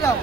দাও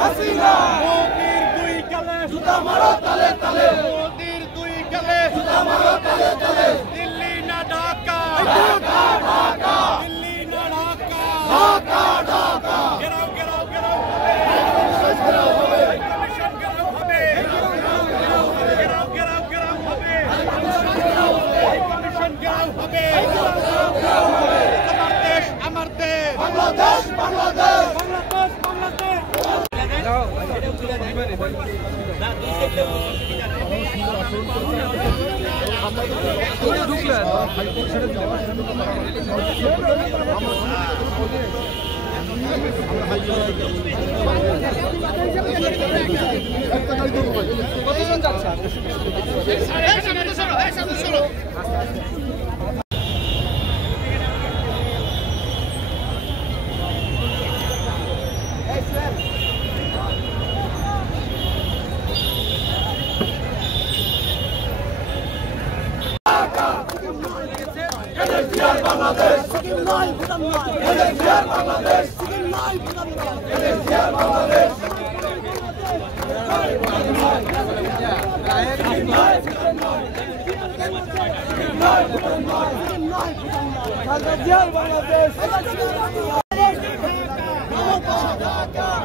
হাসিনা মোদির দুই গালে জুতা মারো তালে তালে মোদির দুই গালে জুতা মারো তালে তালে দিল্লি না ঢাকা ঢাকা ঢাকা দিল্লি না ঢাকা ঢাকা ঢাকা গেরাও গেরাও গেরাও গেরাও হবে কমিশন গেরাও হবে গেরাও গেরাও গেরাও হবে কমিশন গেরাও হবে আমার দেশ বাংলাদেশ বাংলাদেশ বাংলাদেশ বাংলাদেশ কতজন যাচ্ছে বাংলাদেশ সিকিম নয় ভুটান নয় বাংলাদেশ সিকিম নয় ভুটান নয় বাংলাদেশ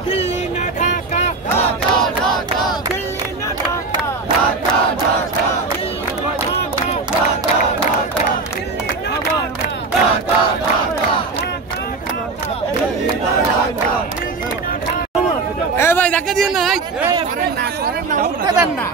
দিল্লি না ঢাকা ঢাকা ঢাকা দিল্লি না ঢাকা ঢাকা ঢাকা ভাই ধাক্কা দিয়ে না উঠতে দেন না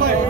ভাই